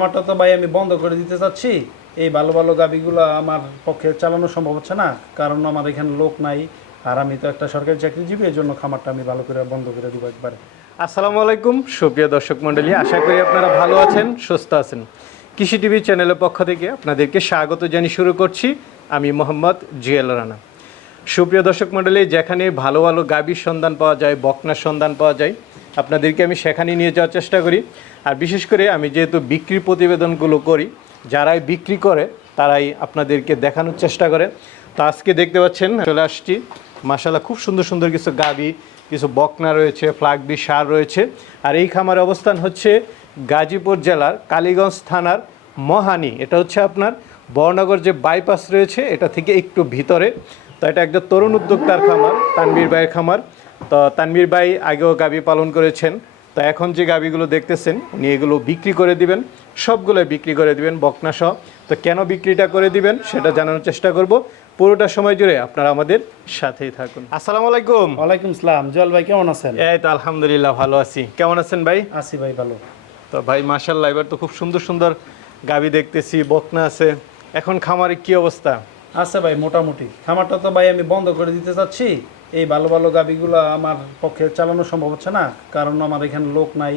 আমারটা তো ভাই আমি বন্ধ করে দিতে চাচ্ছি। এই ভালো ভালো গাবিগুলো আমার পক্ষে চালানো সম্ভব হচ্ছে না, কারণ আমার এখানে লোক নাই, আর আমি তো একটা সরকারি চাকরিজীবী, এই জন্য খামারটা আমি ভালো করে বন্ধ করে দিব একবারে। আসসালামু আলাইকুম, সুপ্রিয় দর্শক মণ্ডলী, আশা করি আপনারা ভালো আছেন, সুস্থ আছেন। কৃষি টিভি চ্যানেলের পক্ষ থেকে আপনাদেরকে স্বাগত জানিয়ে শুরু করছি, আমি মোহাম্মদ জিয়াল রানা। সুপ্রিয় দর্শক মণ্ডলী, যেখানে ভালো ভালো গাভীর সন্ধান পাওয়া যায়, বকনার সন্ধান পাওয়া যায় আপনাদেরকে আমি সেখানে নিয়ে যাওয়ার চেষ্টা করি। আর বিশেষ করে আমি যেহেতু বিক্রি প্রতিবেদনগুলো করি, যারাই বিক্রি করে, তারাই আপনাদেরকে দেখানোর চেষ্টা করে। তো আজকে দেখতে পাচ্ছেন, চলে আসছি। মাসাল্লাহ খুব সুন্দর সুন্দর কিছু গাভী কিছু বকনা রয়েছে ফ্লাগবি সার রয়েছে। আর এই খামারের অবস্থান হচ্ছে গাজীপুর জেলার কালীগঞ্জ থানার মহানি। এটা হচ্ছে আপনার বড়নগর যে বাইপাস রয়েছে, এটা থেকে একটু ভিতরে। তো এটা একটা তরুণ উদ্যোক্তার খামার তানবীর ভাইয়ের খামার। তো তানবীর ভাই আগেও গাবি পালন করেছেন। তো এখন যে গাবিগুলো দেখতেছেন উনি এগুলো বিক্রি করে দিবেন সবগুলো বিক্রি করে দিবেন বকনা সহ। তো কেন বিক্রিটা করে দিবেন সেটা জানানোর চেষ্টা করব। পুরোটা সময় জুড়ে আপনারা আমাদের সাথেই থাকুন। আসসালামু আলাইকুম। ওয়ালাইকুম সালাম। জল ভাই কেমন আছেন? এই তো আলহামদুলিল্লাহ ভালো আছি। কেমন আছেন ভাই? আছি ভাই ভালো। তো ভাই মাশাল্লাহ এবার তো খুব সুন্দর সুন্দর গাবি দেখতেছি বকনা আছে। এখন খামারে কি অবস্থা? আছে ভাই মোটামুটি। খামারটা তো ভাই আমি বন্ধ করে দিতে চাচ্ছি। এই ভালো ভালো গাবিগুলো আমার পক্ষে চালানো সম্ভব হচ্ছে না কারণ আমার এখানে লোক নাই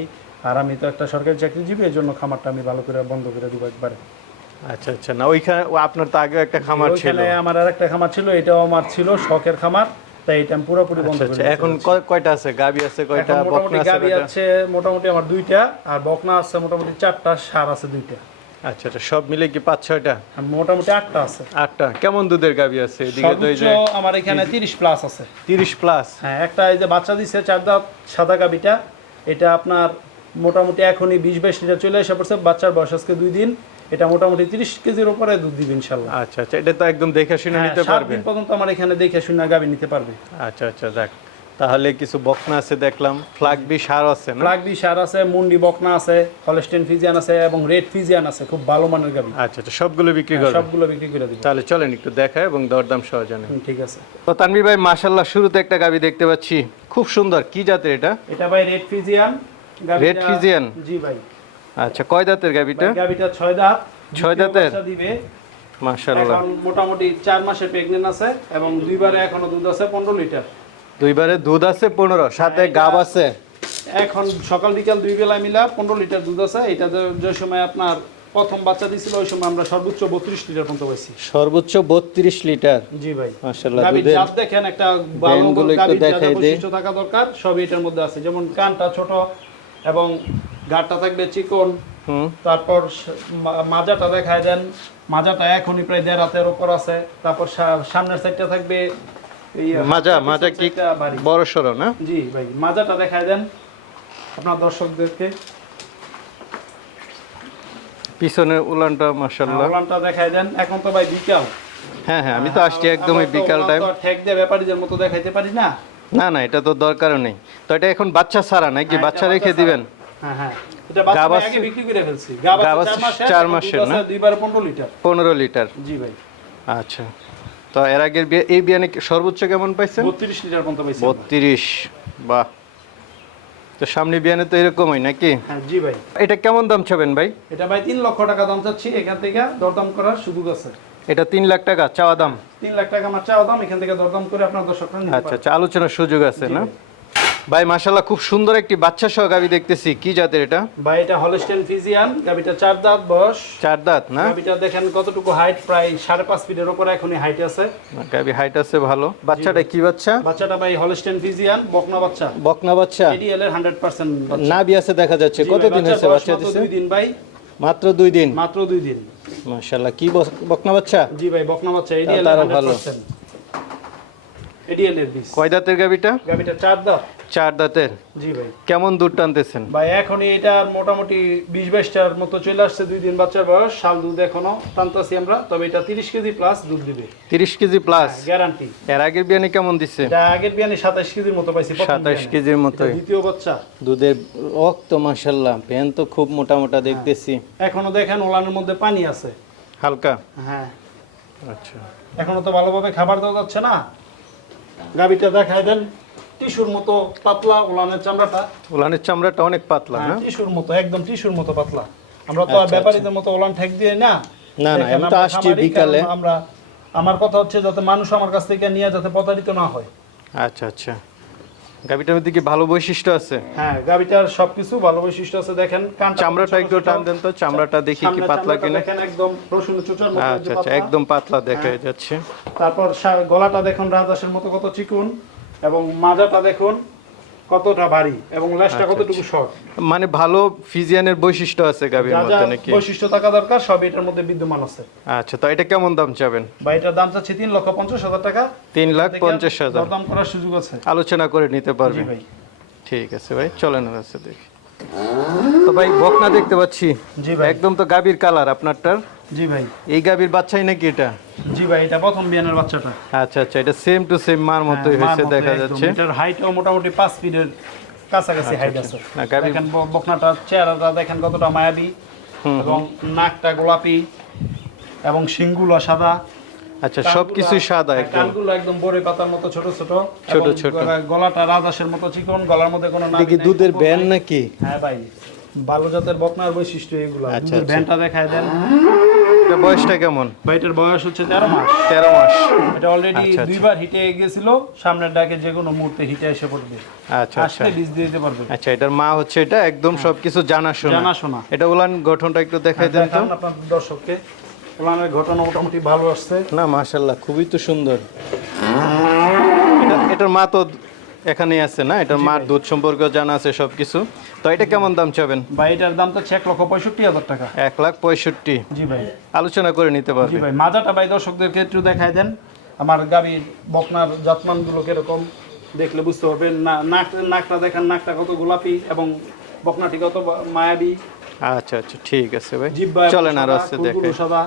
আর আমি তো একটা সরকারি চাকরিজীবী এই জন্য খামারটা আমি ভালো করে বন্ধ করে দিব একবারে। আচ্ছা আচ্ছা না ওইখানে আপনার তো আগে একটা খামার ছিল। আমার আর একটা খামার ছিল এটাও আমার ছিল শখের খামার তাই এটা আমি পুরোপুরি বন্ধ আচ্ছা করে আচ্ছা এখন কয়টা আছে? গাবি আছে কয়টা? বকনা আছে গাবি আছে মোটামুটি আমার দুইটা আর বকনা আছে মোটামুটি চারটা সার আছে দুইটা। আচ্ছা আচ্ছা সব মিলে কি পাঁচ ছয়টা? মোটামুটি আটটা আছে। আটটা। কেমন দুধের গাবি আছে? এদিকে তো এই যে আমার এখানে তিরিশ প্লাস আছে। তিরিশ প্লাস হ্যাঁ একটা এই যে বাচ্চা দিচ্ছে চার দাঁত সাদা গাবিটা এটা আপনার মোটামুটি এখনই বিশ বাইশ লিটার চলে এসে পড়ছে। বাচ্চার বয়স আজকে দুই দিন। এটা মোটামুটি তিরিশ কেজির উপরে দুধ দিবে ইনশাল্লাহ। আচ্ছা আচ্ছা এটা তো একদম দেখে শুনে হ্যাঁ, নিতে পারবে। পর্যন্ত আমার এখানে দেখে শুনে গাবি নিতে পারবে। আচ্ছা আচ্ছা দেখ। তাহলে কিছু বকনা আছে দেখলাম। ফ্লাগ বি সার আছে না? প্লাগবি সার আছে মুন্ডি বকনা আছে হলস্টেন ফিজিয়ান আছে এবং রেড ফিজিয়ান আছে খুব ভালো মানের গাবি। আচ্ছা আচ্ছা সবগুলো বিক্রি করবে সবগুলো বিক্রি করে দিবে। তাহলে চলেন একটু দেখায় এবং দরদাম সহ জানেন। ঠিক আছে। তো তানভীর ভাই মাশাল্লাহ শুরুতে একটা গাবি দেখতে পাচ্ছি। খুব সুন্দর কি জাতের এটা? এটা ভাই রেড ফিজিয়ান। Red Fijian? জি ভাই। আচ্ছা কয় দাঁতের গাবিটা? গাবিটা ছয় দাঁত। ছয় দ্বিতীয় দাঁতের? দিবে। মাশাল্লাহ এখন মোটামুটি চার মাসে প্রেগনেন্ট আছে এবং দুইবারে এখনও দুধ আছে পনেরো লিটার। দুইবারে দুধ আছে পনেরো। সাথে হ্যাঁ, গাব আছে। এখন সকাল বিকাল দুই বেলা মিলা পনেরো লিটার দুধ আছে। এটা যে- সময় আপনার প্রথম বাচ্চা দিছিল ওই সময় আমরা সর্বোচ্চ বত্রিশ লিটার পর্যন্ত পাইছি। সর্বোচ্চ বত্রিশ লিটার। জি ভাই। মাশাল্লাহ গাভীর দুধের জাত দেখেন একটা ভালো যা দেখাই। বৈশিষ্ট্য থাকা দরকার সবই এটার মধ্যে আছে। যেমন কানটা ছোট এবং গাড়টা থাকবে চিকন। হুম। তারপর মাজাটা দেখায় দেন। মাজাটা এখনই প্রায় দেড় হাতের উপর আছে। তারপর সামনের সাইডটা থাকবে মাজা মাজা কি বড়। সরো না? জি ভাই মাজাটা দেখায় দেন আপনার দর্শকদেরকে। পিছনের উলানটা মাশাল্লাহ ওলানটা দেখায় দেন। এখন তো ভাই বিকাল। হ্যাঁ হ্যাঁ আমি তো আসছি একদমই বিকাল টাইম তো ঠেক দিয়ে ব্যাপারীদের মতো দেখাইতে পারি না। না না এটা তো দরকার নেই। তো এটা এখন বাচ্চা ছাড়া নাকি? হ্যাঁ, বাচ্চা রেখে দিবেন? হ্যাঁ হ্যাঁ চার মাসের না? পনেরো লিটার। জি ভাই। আচ্ছা। তো এর আগের এই বিয়ানে সর্বোচ্চ কেমন পাইছেন? বত্রিশ লিটার পর্যন্ত পাইছি বত্রিশ বাহ। তো সামনে বিয়ানে তো এরকমই নাকি? হ্যাঁ জি ভাই। এটা কেমন দাম চাবেন ভাই? এটা ভাই তিন লক্ষ টাকা দাম চাচ্ছি এখান থেকে দরদাম করার সুযোগ আছে। এটা তিন লাখ টাকা চাওয়া দাম? তিন লাখ টাকা আমার চাওয়া দাম এখান থেকে দরদাম করে আপনার দর্শকরা আচ্ছা আচ্ছা আলোচনার সুযোগ আছে না? ভাই। মাশাল্লাহ খুব সুন্দর একটি বাচ্চা সহ গাবি দেখতেছি। কি জাতের এটা? ভাই এটা হলস্টেন ফিজিয়ান গাবিটা চার দাঁত বয়স। চার দাঁত না? গাবিটা দেখেন কতটুকু হাইট প্রায় সাড়ে পাঁচ ফিটের উপরে এখনই হাইট আছে। গাবি হাইট আছে ভালো। বাচ্চাটা কি বাচ্চা? বাচ্চাটা ভাই হলস্টেন ফিজিয়ান বকনা বাচ্চা। বকনা বাচ্চা? এডিএল এর হান্ড্রেড পার্সেন্ট নাভি আছে দেখা যাচ্ছে। কতদিন হয়েছে বাচ্চা দিছে? দুই দিন ভাই। মাত্র দুই দিন? মাত্র দুই দিন। মাশাল্লাহ কি বকনা বাচ্চা? জি ভাই বকনা বাচ্চা এডিএল তারও এর ভালো। ভালো এডিএল এর বীজ। কয় দাঁতের গাবিটা? গাবিটা চার দাঁত। চার দাঁতের? জি ভাই। কেমন দুধ টানতেছেন? ভাই এখন এটা মোটামুটি বিশ বাইশটার মতো চলে আসছে দুই দিন বাচ্চার বয়স। শাল দুধ এখনও টানতেছি আমরা তবে এটা তিরিশ কেজি প্লাস দুধ দিবে। তিরিশ কেজি প্লাস গ্যারান্টি এর আগের বিয়ানে কেমন দিচ্ছে? আগের বিয়ানে সাতাশ কেজির মতো পাইছি সাতাশ কেজির মতো দ্বিতীয় বাচ্চা। দুধের রক্ত মাশাল্লাহ ভ্যান তো খুব মোটা মোটা দেখতেছি। এখনও দেখেন ওলানের মধ্যে পানি আছে। হালকা? হ্যাঁ। আচ্ছা। এখনও তো ভালোভাবে খাবার দেওয়া যাচ্ছে না। গাবিটা দেখায় দেন। টিস্যুর মতো পাতলা ওলানের চামড়াটা। উলানের চামড়াটা অনেক পাতলা না? টিস্যুর মতো একদম টিস্যুর মতো পাতলা। আমরা তো আর আচ্ছা, ব্যাপারীদের মতো ওলান ঠেক দিয়ে না। না, না, আমি তো আসছি বিকালে। আমরা আমার কথা হচ্ছে যাতে মানুষ আমার কাছ থেকে নিয়ে যাতে প্রতারিত না হয়। আচ্ছা আচ্ছা। মধ্যে কি ভালো বৈশিষ্ট্য আছে? হ্যাঁ গাবিটার সবকিছু ভালো বৈশিষ্ট্য আছে। দেখেন চামড়াটা একটু টান দেন তো চামড়াটা দেখি কি পাতলা কিনা। দেখেন একদম রসুন চুচার মতো আচ্ছা আচ্ছা একদম পাতলা দেখা হ্যাঁ। যাচ্ছে। তারপর গলাটা দেখুন রাজহাঁসের মতো কত চিকন। এবং মাজাটা দেখুন কতটা ভারী এবং লেজটা আচ্ছা, কতটুকু শর্ট। মানে ভালো ফিজিয়ানের বৈশিষ্ট্য আছে যা মধ্যে নাকি? বৈশিষ্ট্য থাকা দরকার সব এটার মধ্যে বিদ্যমান আছে। আচ্ছা তো এটা কেমন দাম চাবেন? বা এটার দাম চাচ্ছি তিন লক্ষ পঞ্চাশ হাজার টাকা। তিন লাখ পঞ্চাশ হাজার। দরদাম করার সুযোগ আছে। আলোচনা করে নিতে জি ভাই। ঠিক আছে ভাই চলেন আছে দেখি তো ভাই বকনা দেখতে পাচ্ছি। জি ভাই। একদম তো গাবির কালার আপনারটার। জি ভাই। এই গাবির বাচ্চাই নাকি এটা? জি ভাই এটা প্রথম বিয়ানের বাচ্চাটা। আচ্ছা আচ্ছা এটা সেম টু সেম মার মতোই হ্যাঁ, হয়েছে দেখা যাচ্ছে। এটার হাইটও মোটামুটি পাঁচ ফিটের কাছাকাছি হাইট আছে। না, গাভী- দেখেন ব- বকনাটার চেহারাটা দেখেন কতটা মায়াবী। এবং নাকটা গোলাপি এবং শিংগুলো সাদা। আচ্ছা সবকিছুই সাদা হ্যাঁ, একদম। কানগুলো একদম বড়ি পাতার মতো ছোট ছোট। ছোট ছোট। গলাটা রাজহাঁসের মতো চিকন গলার মধ্যে কোনো দেখি দুধের ব্যান। নাকি? হ্যাঁ ভাই। ভালো জাতের বকনার বৈশিষ্ট্য এগুলো। আচ্ছা, দুধের আচ্ছা। ভ্যানটা দেখায় দেন। এটা বয়সটা কেমন? ভাইটার বয়স হচ্ছে তেরো মাস। তেরো মাস। এটা অলরেডি আচ্ছা। দুইবার হিটে গেছিল সামনের ডাকে যে কোনো মুহূর্তে হিটে এসে পড়বে। আচ্ছা আচ্ছা। বীজ দিয়ে দিতে পারবে। আচ্ছা এটার মা হচ্ছে এটা একদম সবকিছু জানা শোনা জানাশোনা। জানাশোনা। এটা উলান গঠনটা একটু দেখাই দেন তো। আপনার দর্শককে। ওলানের ঘটনা মোটামুটি ভালো আসছে। না মাশাল্লাহ খুবই তো সুন্দর। এটা- এটার মা তো এখানেই আছে না? এটার মার দুধ সম্পর্কে জানা আছে সবকিছু। তো এটা কেমন দাম চাবেন? ভাই এটার দাম তো এক লক্ষ পঁয়ষট্টি হাজার টাকা। এক লাখ পঁয়ষট্টি। জি ভাই। আলোচনা করে নিতে জি ভাই মাজাটা ভাই দর্শকদেরকে একটু দেখায় দেন। আমার গাবির বকনার জাতমানগুলো কীরকম দেখলে বুঝতে পারবেন। না নাক নাকটা দেখেন নাকটা কত গোলাপি এবং বকনাটি কত মায়াবী। আচ্ছা আচ্ছা ঠিক আছে ভাই। চলেন আর আছে দেখে সাদা।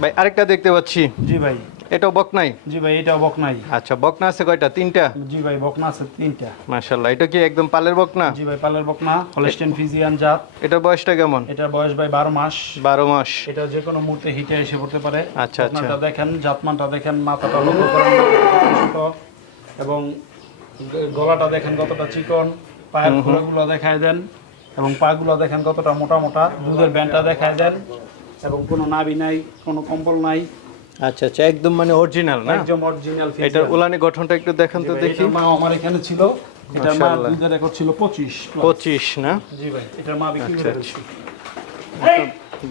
ভাই আরেকটা দেখতে পাচ্ছি। জি ভাই। এটাও বকনাই জি ভাই এটাও বকনাই আচ্ছা বকনা আছে কয়টা? তিনটা? জি ভাই বকনা আছে তিনটা। মাশাল্লাহ এটা কি একদম পালের বকনা জি ভাই পালের বকনা হলস্টেন ফিজিয়ান জাত। এটার বয়সটা কেমন? এটার বয়স ভাই বারো মাস। বারো মাস। এটা যে কোনো মুহূর্তে হিটে এসে পড়তে পারে। আচ্ছা, আচ্ছা। দেখেন জাতমানটা দেখেন মাথাটা লক্ষ্য করেন এবং গলাটা দেখেন কতটা চিকন। পায়ের খোলাগুলো দেখায় দেন। এবং পাগুলো দেখেন কতটা মোটা মোটা। দুধের ব্যান্ডটা দেখায় দেন। এবং কোনো নাভি নাই কোনো কম্বল নাই। আচ্ছা আচ্ছা একদম মানে অরিজিনাল না? একদম অরিজিনাল এটার উলানি গঠনটা একটু দেখান তো দেখি। মা আমার এখানে ছিল। এটার মা মাশাআল্লাহ। দুধের রেকর্ড ছিল পঁচিশ পঁচিশ না? জি ভাই এটার মা বিক্রি আচ্ছা, করে আচ্ছা।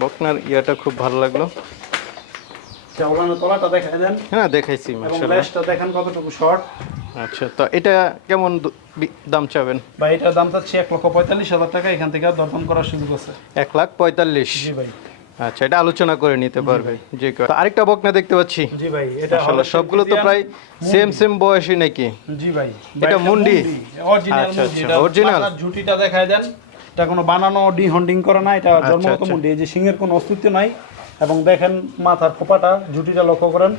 বকনার ইয়াটা খুব ভালো লাগল। চাউলানের তলাটা দেখায় দেন। হ্যাঁ দেখাইছি এবং মাশাল্লাহ দেখেন কতটুকু শর্ট আচ্ছা তো এটা কেমন দাম চাবেন? এটার দাম চাচ্ছি এক লক্ষ পঁয়তাল্লিশ হাজার টাকা এখান থেকে দরদাম করার সুযোগ আছে। এক লাখ পঁয়তাল্লিশ। জি ভাই। আচ্ছা এটা আলোচনা করে নিতে পারবে। তো আরেকটা বকনা দেখতে পাচ্ছি। জি ভাই এটা হলো সবগুলো তো প্রায় সেম সেম বয়সী নাকি? জি ভাই এটা মুন্ডি? অরিজিনাল আচ্ছা, আচ্ছা? এটা ঝুটিটা দেখায় দেন। এটা কোনো বানানো ডি হন্ডিং করে না এটা জন্মগত আচ্ছা। মুন্ডি। এই যে সিংহের কোনো অস্তিত্ব নাই। এবং দেখেন মাথার খোপাটা ঝুটিটা লক্ষ্য করেন।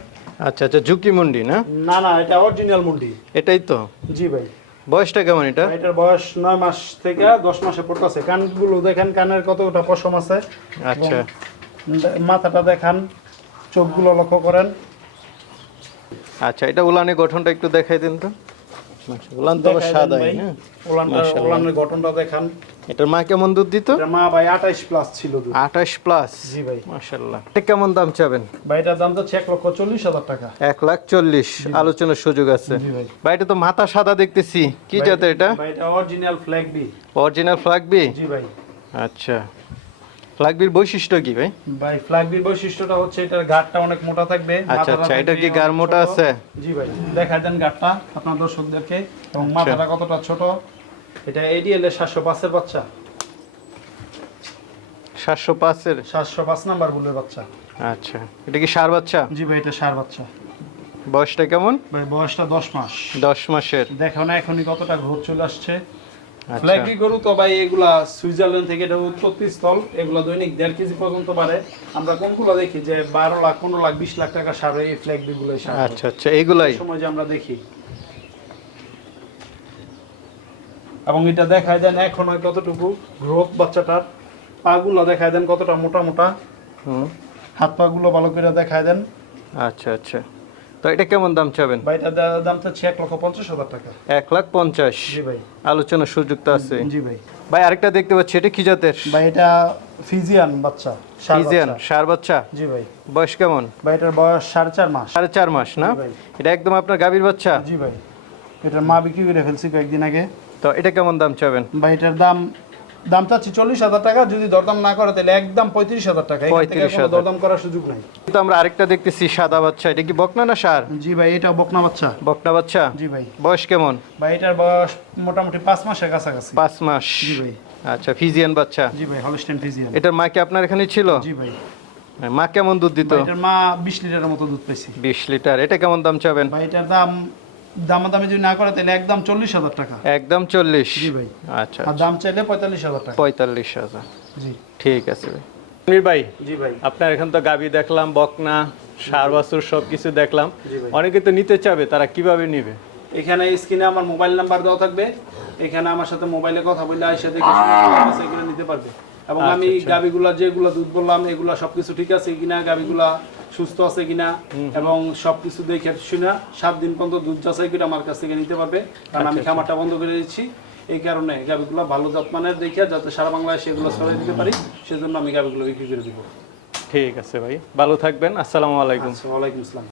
আচ্ছা আচ্ছা ঝুঁকি মুন্ডি না? না না এটা অরিজিনাল মুন্ডি। এটাই তো? জি ভাই। বয়সটা কেমন এটা? এটার বয়স নয় মাস থেকে দশ মাসে পড়তেছে। কানগুলো দেখেন কানের কতটা পশম আছে। আচ্ছা। মাথাটা দেখান চোখগুলো লক্ষ্য করেন। আচ্ছা এটা উলানি গঠনটা একটু দেখাই দিন তো। তো সাদাই। হ্যাঁ? ওলানটা মাশাআল্লাহ। ওলানের গঠনটা দেখান। এটার মা কেমন দুধ দিত? মা ভাই আঠাইশ প্লাস ছিল দুধ। আঠাশ প্লাস জি ভাই। মাশাল্লাহ এটা কেমন দাম চাবেন? ভাই এটার দাম যাচ্ছে এক লক্ষ চল্লিশ হাজার টাকা। এক লাখ চল্লিশ। আলোচনার সুযোগ আছে। ভাই। এটা তো মাথা সাদা দেখতেছি। কি জাতের এটা? ভাই এটা অরিজিনাল ফ্ল্যাগ বি অরিজিনাল ফ্লাগবি জি ভাই। আচ্ছা। ফ্লাগবির বৈশিষ্ট্য কি ভাই? ভাই ফ্ল্যাগ বির বৈশিষ্ট্যটা হচ্ছে এটার গাঠটা অনেক মোটা থাকবে আচ্ছা আচ্ছা এটা কি গার মোটা আছে? জি ভাই দেখায় দেন গাঠটা আপনার দর্শকদেরকে। এবং আচ্ছা। মাথাটা কতটা ছোট? এটা এডিএল এর সাতশো পাঁচের বাচ্চা। সাতশো পাঁচের? সাতশো পাঁচ নাম্বার বুলের বাচ্চা। আচ্ছা এটা কি সার বাচ্চা? জি ভাই এটা সার বাচ্চা। বয়সটা কেমন? ভাই বয়সটা দশ মাস। দশ মাসের। দেখো না এখনই কতটা ঘোর চলে আসছে। ফ্ল্যাগি গরু তো ভাই এগুলা সুইজারল্যান্ড থেকে এটা উৎপত্তি স্থল এগুলা দৈনিক দেড় কেজি পর্যন্ত পারে আমরা কোনগুলো দেখি যে বারো লাখ পনেরো লাখ বিশ লাখ টাকা সারে এই গুলো আচ্ছা আচ্ছা এইগুলাই। সময় যে আমরা দেখি। এবং এটা দেখায় দেন এখন হয় কতটুকু? গ্রোথ বাচ্চাটার পাগুলো দেখায় দেন কতটা মোটা মোটা। হুম। হাত পাগুলো ভালো করে দেখায় দেন। আচ্ছা আচ্ছা। তো এটা কেমন দাম চাবেন? ভাই এটার দা- দাম চাচ্ছি এক লক্ষ পঞ্চাশ হাজার টাকা। এক লাখ পঞ্চাশ। জি ভাই। আলোচনার সুযোগ তো আছে। জি ভাই। ভাই আরেকটা দেখতে পাচ্ছি এটা কি জাতের? ভাই এটা ফিজিয়ান বাচ্চা ফিজিয়ান সার বাচ্চা? জি ভাই। বয়স কেমন? ভাই এটার বয়স সাড়ে চার মাস। সাড়ে চার মাস না? এটা একদম আপনার গাভীর বাচ্চা? জি ভাই। এটার মা বিক্রি করে ফেলছি কয়েকদিন আগে। তো এটা কেমন দাম চাবেন? ভাই এটার দাম দাম চাচ্ছি চল্লিশ হাজার টাকা যদি দরদাম না করে তাহলে একদম পঁয়ত্রিশ হাজার টাকা। এখান থেকে 35,000 কোনো দরদাম করার সুযোগ নাই। কিন্তু আমরা আরেকটা দেখতেছি সাদা বাচ্চা এটা কি বকনা না সার? জি ভাই এটা বকনা বাচ্চা। বকনা বাচ্চা? জি ভাই। বয়স কেমন? ভাই এটার বয়স মোটামুটি পাঁচ মাসের কাছাকাছি। পাঁচ মাস। জি ভাই। আচ্ছা ফিজিয়ান বাচ্চা? জি ভাই হলস্টেন ফিজিয়ান এটার মা কি আপনার এখানে ছিল? জি ভাই। মা কেমন দুধ দিত? এটার মা বিশ লিটারের মতো দুধ পাইছি। বিশ লিটার এটা কেমন দাম চাবেন? ভাই এটার দাম দামাদামি যদি না করে তাহলে একদম চল্লিশ হাজার টাকা। একদম চল্লিশ। জি ভাই। আচ্ছা আর দাম চাইলে পঁয়তাল্লিশ হাজার টাকা। পঁয়তাল্লিশ হাজার। জি। ঠিক আছে ভাই। ভাই জি ভাই। আপনার এখন তো গাবি দেখলাম বকনা সার বাছুর সব কিছু দেখলাম অনেকে তো নিতে চাবে তারা কীভাবে নিবে? এখানে স্ক্রিনে আমার মোবাইল নাম্বার দেওয়া থাকবে। এখানে আমার সাথে মোবাইলে কথা বলে এসে দেখে এগুলো নিতে পারবে। এবং আচ্ছা, আমি গাবিগুলা যেগুলো দুধ বললাম এগুলা সবকিছু ঠিক আছে কিনা গাবিগুলা সুস্থ আছে কিনা এবং সবকিছু দেখে শুনে সাত দিন পর্যন্ত দুধ যাচাই করে আমার কাছ থেকে নিতে পারবে। কারণ আচ্ছা, আমি খামারটা বন্ধ করে দিচ্ছি এই কারণে গাবিগুলো ভালো যত্নের দেখে যাতে সারা বাংলায় এগুলো ছড়িয়ে দিতে পারি সেজন্য আমি গাবিগুলো বিক্রি করে দিব। ঠিক আছে ভাই ভালো থাকবেন। আসসালামু আলাইকুম। আচ্ছা ওয়ালাইকুম আসসালাম।